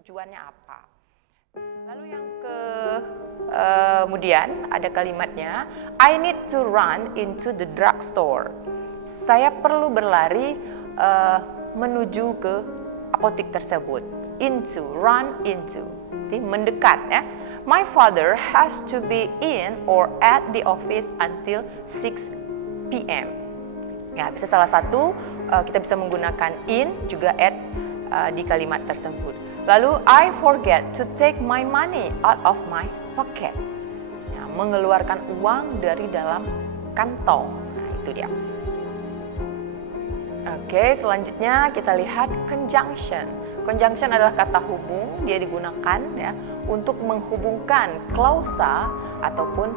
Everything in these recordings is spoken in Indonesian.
tujuannya apa. Lalu yang kemudian ada kalimatnya, I need to run into the drugstore. Saya perlu berlari menuju ke apotek tersebut. Into, run into, mendekat ya. My father has to be in or at the office until 6 p.m. Ya, bisa salah satu kita bisa menggunakan in juga at di kalimat tersebut. Lalu I forget to take my money out of my pocket. Ya, mengeluarkan uang dari dalam kantong. Nah, itu dia. Oke, selanjutnya kita lihat conjunction. Conjunction adalah kata hubung, dia digunakan ya untuk menghubungkan klausa ataupun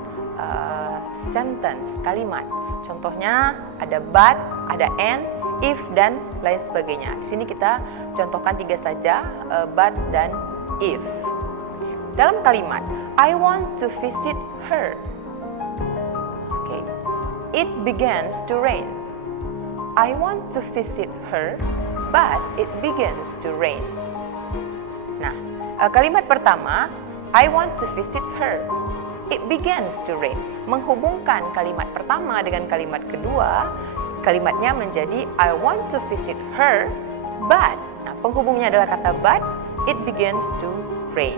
sentence, kalimat. Contohnya ada but, ada and, if dan lain sebagainya. Di sini kita contohkan 3 saja, but dan if. Dalam kalimat I want to visit her. Oke. It begins to rain. I want to visit her, but it begins to rain. Nah, kalimat pertama, I want to visit her. It begins to rain. Menghubungkan kalimat pertama dengan kalimat kedua, kalimatnya menjadi I want to visit her, but. Nah, penghubungnya adalah kata but, it begins to rain.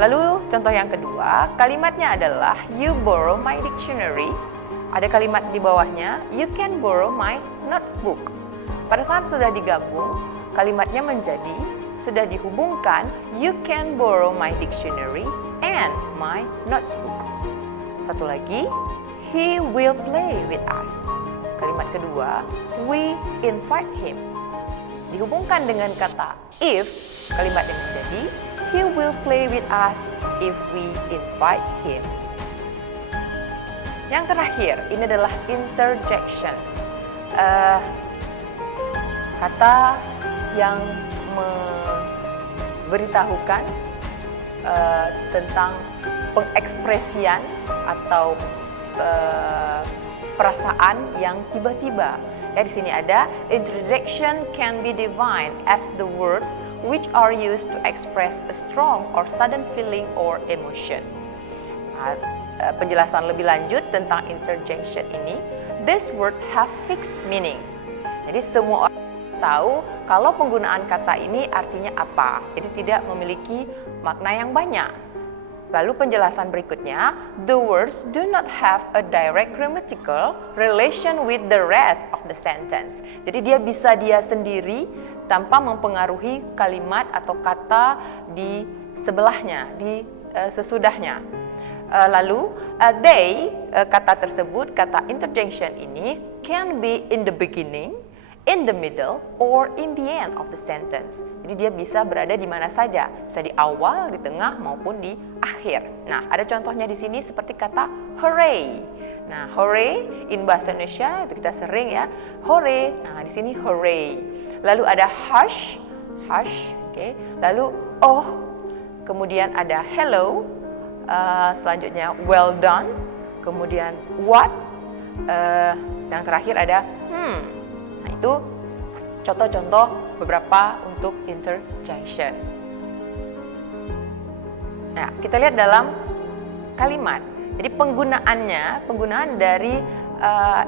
Lalu contoh yang kedua, kalimatnya adalah you borrow my dictionary. Ada kalimat di bawahnya, you can borrow my notebook. Pada saat sudah digabung, kalimatnya menjadi, sudah dihubungkan, you can borrow my dictionary and my notebook. Satu lagi, he will play with us. Kalimat kedua, we invite him. Dihubungkan dengan kata if, kalimatnya menjadi, he will play with us if we invite him. Yang terakhir, ini adalah interjection. Kata yang memberitahukan tentang pengekspresian atau perasaan yang tiba-tiba. Ya, di sini ada interjection can be defined as the words which are used to express a strong or sudden feeling or emotion. Penjelasan lebih lanjut tentang interjection ini, these words have fixed meaning. Jadi semua orang tahu kalau penggunaan kata ini artinya apa. Jadi tidak memiliki makna yang banyak. Lalu penjelasan berikutnya, the words do not have a direct grammatical relation with the rest of the sentence. Jadi dia bisa dia sendiri tanpa mempengaruhi kalimat atau kata di sebelahnya, di sesudahnya. Lalu they, kata tersebut, kata interjection ini can be in the beginning, in the middle, or in the end of the sentence. Jadi dia bisa berada di mana saja, bisa di awal, di tengah, maupun di akhir. Nah, ada contohnya di sini seperti kata hooray. Nah, hooray in bahasa Indonesia itu kita sering ya, hooray. Nah, di sini hooray. Lalu ada hush, hush, oke. Lalu oh, kemudian ada hello. Selanjutnya well done, kemudian what, yang terakhir ada Nah, itu contoh-contoh beberapa untuk interjection. Nah, kita lihat dalam kalimat. Jadi penggunaan dari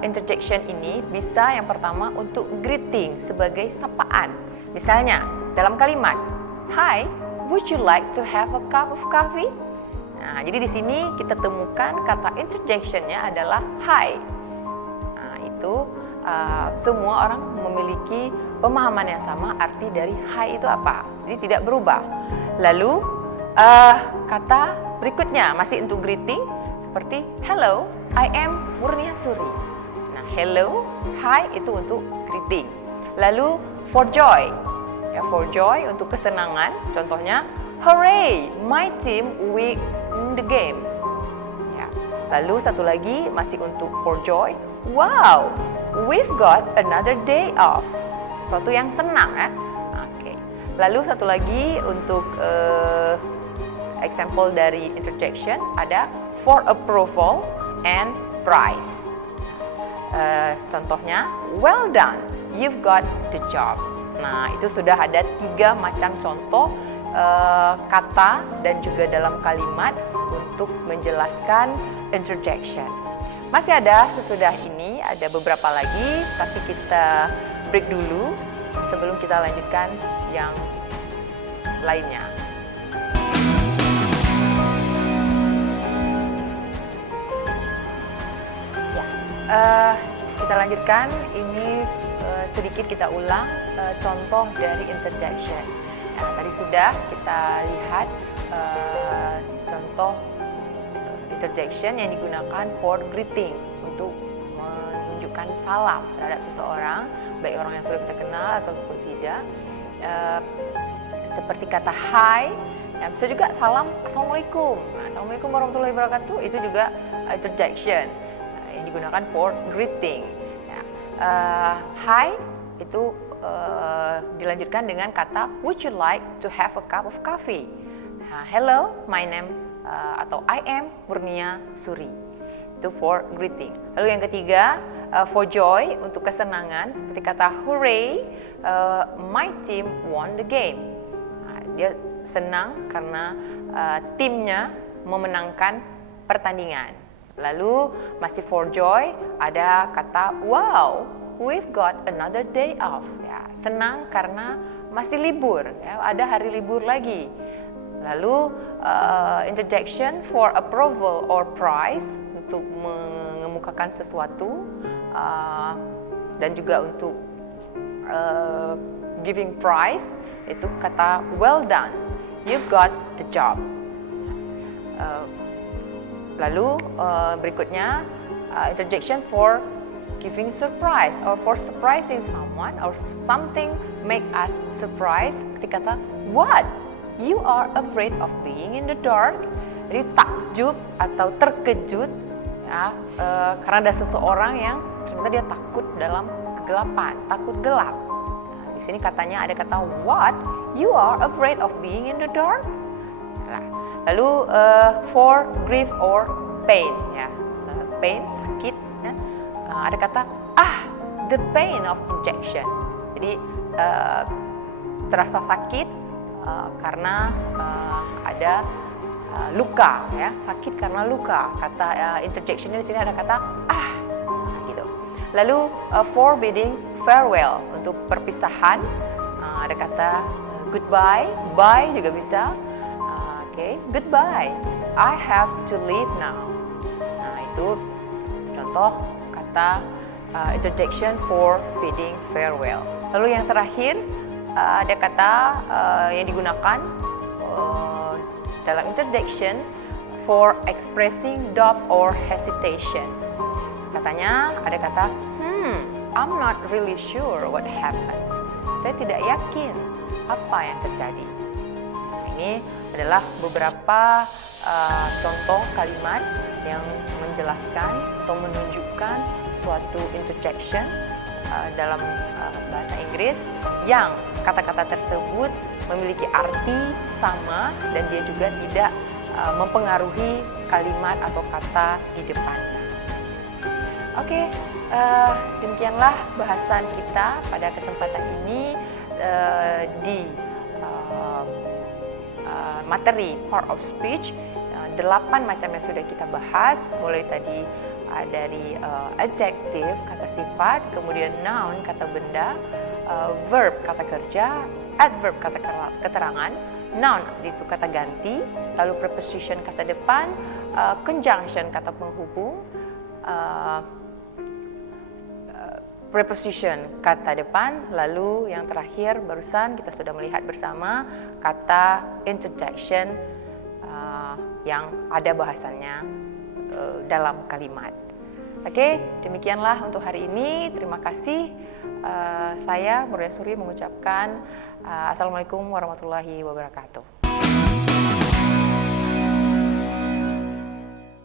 interjection ini bisa yang pertama untuk greeting sebagai sapaan. Misalnya dalam kalimat, hi, would you like to have a cup of coffee? Nah, jadi di sini kita temukan kata interjection-nya adalah hi. Nah, itu semua orang memiliki pemahaman yang sama arti dari hi itu apa. Jadi tidak berubah. Lalu kata berikutnya masih untuk greeting seperti hello, I am Murniasuri. Nah, hello, hi itu untuk greeting. Lalu for joy. Ya, for joy untuk kesenangan. Contohnya hooray, my team win the game. Ya. Lalu satu lagi masih untuk for joy. Wow, we've got another day off. Sesuatu yang senang ya. Oke. Lalu satu lagi untuk example dari interjection ada for approval and prize. Contohnya well done, you've got the job. Nah, itu sudah ada 3 macam contoh kata dan juga dalam kalimat untuk menjelaskan interjection. Masih ada sesudah ini, ada beberapa lagi, tapi kita break dulu sebelum kita lanjutkan yang lainnya. Kita lanjutkan, ini sedikit kita ulang contoh dari interjection. Tadi sudah kita lihat contoh interjection yang digunakan for greeting, untuk menunjukkan salam terhadap seseorang, baik orang yang sudah kita kenal ataupun tidak. Seperti kata hi, bisa juga salam assalamualaikum. Assalamualaikum warahmatullahi wabarakatuh, itu juga interjection yang digunakan for greeting. Hi itu dilanjutkan dengan kata would you like to have a cup of coffee? Hello, my name atau I am Murnia Suri. Itu for greeting. Lalu yang ketiga, for joy, untuk kesenangan, seperti kata hooray, my team won the game. Dia senang karena timnya memenangkan pertandingan. Lalu masih for joy, ada kata wow, we've got another day off. Senang karena masih libur, ada hari libur lagi. Lalu interjection for approval or prize, untuk mengemukakan sesuatu, dan juga untuk giving prize, itu kata well done, you got the job. Lalu berikutnya interjection for giving surprise or for surprising someone or something make us surprise. Seperti kata what? You are afraid of being in the dark. Jadi takjub atau terkejut karena ada seseorang yang ternyata dia takut dalam kegelapan, takut gelap. Di sini katanya ada kata what? You are afraid of being in the dark. Lalu for grief or pain, pain, sakit, ada kata the pain of injection. Jadi terasa sakit karena ada luka, sakit karena luka. Kata interjectionnya di sini ada kata gitu. Lalu for bidding farewell, untuk perpisahan, ada kata goodbye, bye juga bisa. Goodbye, I have to leave now. Itu contoh kata interjection for bidding farewell. Lalu yang terakhir, ada kata yang digunakan dalam interjection for expressing doubt or hesitation. Katanya ada kata I'm not really sure what happened. Saya tidak yakin apa yang terjadi. Ini adalah beberapa contoh kalimat yang menjelaskan atau menunjukkan suatu interjection dalam bahasa Inggris yang kata-kata tersebut memiliki arti sama dan dia juga tidak mempengaruhi kalimat atau kata di depannya. Oke, demikianlah bahasan kita pada kesempatan ini di materi part of speech. 8 macam yang sudah kita bahas, mulai tadi dari adjective, kata sifat, kemudian noun, kata benda, verb, kata kerja, adverb, kata keterangan, noun itu kata ganti, lalu preposition, kata depan, conjunction, kata penghubung, preposition, kata depan, lalu yang terakhir barusan kita sudah melihat bersama kata interjection yang ada bahasannya dalam kalimat. Oke, demikianlah untuk hari ini. Terima kasih. Saya Murnia Suri mengucapkan Assalamualaikum warahmatullahi wabarakatuh.